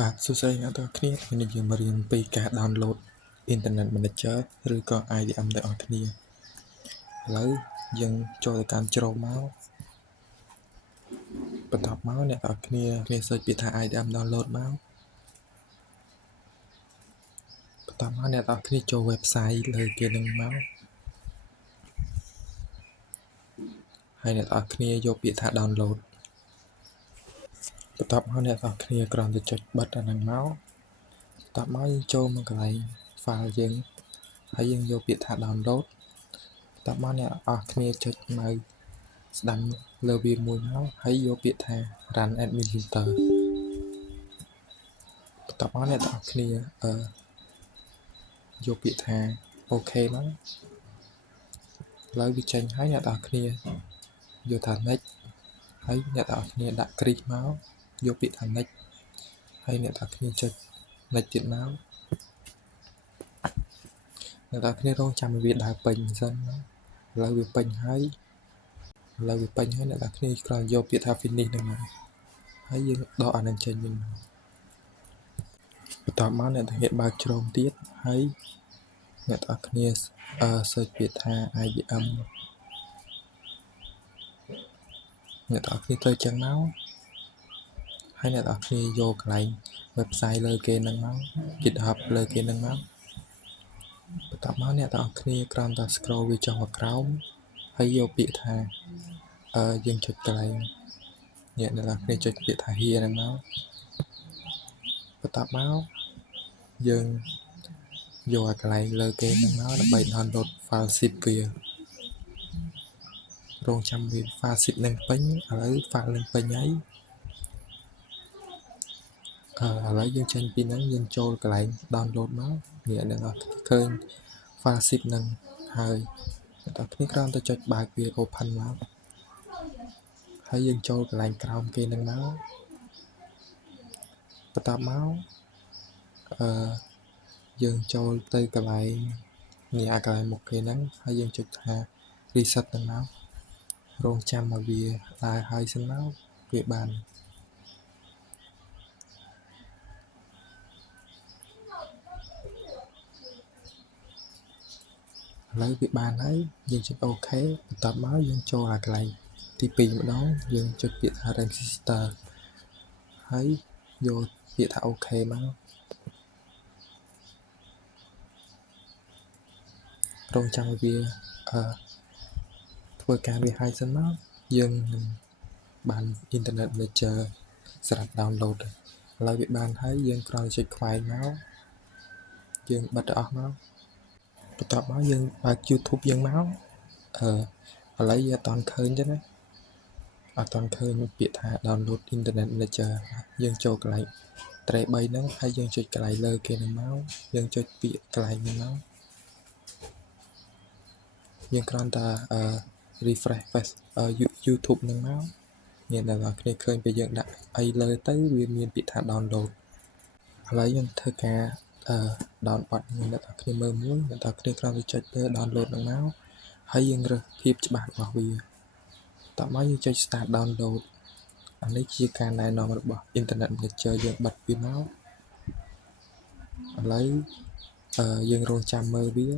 បាទសួស្តីអ្នកទាំងអស់គ្នាថ្ងៃនេះយើងមករៀនពីការ download Internet Manager ឬក៏ IDM ទាំងអស់គ្នាឥឡូវយើងចូលទៅកាន់ជ្រោមមកបន្ទាប់មកអ្នកទាំងអស់គ្នាsearch ពាក្យថា IDM download មកបន្ទាប់មកអ្នកទាំងអស់គ្នាចូល website លើគេនឹងមកហើយអ្នកទាំងអស់គ្នាយកពាក្យថា download បន្ទាប់មកអ្នកទាំងអស់គ្នាគ្រាន់តែចុចបិទអាហ្នឹងមកបន្ទាប់មកយើងចូលមកកន្លែង file យើងហើយយើងយកពាក្យថា download បន្ទាប់មកអ្នកទាំងអស់គ្នាចុចម៉ៅស្ដាំលើវាមួយមកហើយយកពាក្យថា run administrator បន្ទាប់មកអ្នកទាំងអស់គ្នាយកពាក្យថា OK មកឥឡូវវាចេញហើយអ្នកទាំងអស់គ្នាយកថា next ហើយអ្នកទាំងអស់គ្នាដាក់គ្រីសមកយកពាក្យថា next ហើយអ្នកទាំងអស់គ្នាចុច next ទៀតមកអ្នកទាំងអស់គ្នារងចាំឲ្យវាដើរពេញសិនឥឡូវវាពេញហើយអ្នកទាំងអស់គ្នាគ្រាន់យកពាក្យថា finish ហ្នឹងមកហើយយើងដកអានឹងចេញវិញបន្ទាប់មកអ្នកទាំងអស់គ្នាបើកជ្រោមទៀតហើយអ្នកទាំងអស់គ្នា search ពាក្យថា IBM អ្នកទាំងអស់គ្នាត្រូវចឹងមកហើយអ្នកទាំងអស់គ្នាយកកន្លែង website លើគេហ្នឹងមក GitHub លើគេហ្នឹងមកបន្ទាប់មកអ្នកទាំងអស់គ្នាគ្រាន់តែ scroll វាចុះមកក្រោមហើយយកពាក្យថាយើងចុចកន្លែងអ្នកទាំងអស់គ្នាចុចពាក្យថា here ហ្នឹងមកបន្ទាប់មកយើងយកឲ្យកន្លែងលើគេហ្នឹងមកដើម្បី download file zip វារងចាំវា file zip នឹងពេញឥឡូវ file នឹងពេញហើយឥឡូវយើងចេញពីហ្នឹងយើងចូលកន្លែង download មកអ្នកទាំងអស់គ្នាឃើញ file zip ហ្នឹងហើយអ្នកទាំងគ្នាគ្រាន់តែចុចបើកវា open មកហើយយើងចូលកន្លែងក្រោមគេហ្នឹងមកបន្ទាប់មកយើងចូលទៅកន្លែងនេះអាកន្លែងមុខគេហ្នឹងហើយយើងចុចថា reset ហ្នឹងមករងចាំឲ្យវាដើរហើយសិនមកវាបានឥឡូវវាបានហើយយើងចុច OK បន្ទាប់មកយើងចូលអាកន្លែងទី2ម្ដងយើងចុចពាក្យថា register ហើយយកពាក្យថា OK មករងចាំឲ្យវាធ្វើការវាហើយសិនមកយើងនឹងបាន Internet Manager សម្រាប់ download ឥឡូវវាបានហើយយើងគ្រាន់តែចុចខ្វែងមកយើងបិទទៅអស់មកបន្ទាប់មកយើងបើក YouTube យើងមកឥឡូវយើងអត់ទាន់ឃើញទេណាអត់ទាន់ឃើញពាក្យថា download Internet Manager យើងចូលកន្លែង tray 3ហ្នឹងហើយយើងចុចកន្លែងលើគេហ្នឹងមកយើងចុចពាក្យកន្លែងហ្នឹងមកយើងគ្រាន់តែrefresh YouTube ហ្នឹងមកអ្នកទាំងអស់គ្នាឃើញពេលយើងដាក់អីលើទៅវាមានពាក្យថា download ឥឡូវយើងធ្វើការdownload អ្នកទាំងអស់គ្នាមើលមួយអ្នកទាំងអស់គ្នាគ្រាន់តែចុចលើ download ហ្នឹងមកហើយយើងរើសភាពច្បាស់របស់វាតោះមកយើងចុច start download អានេះជាការណែនាំរបស់ Internet Manager យើងបិទវាមកឥឡូវយើងរងចាំមើលវាឥ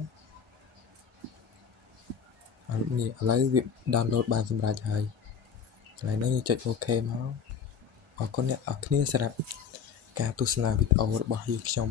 ឡូវវា download បានសម្រាប់ហើយកន្លែងនេះយើងចុច OK មកអរគុណអ្នកនរគ្នាសម្រាប់ការទស្សនាវីដេអូរបស់យើងខ្ញុំ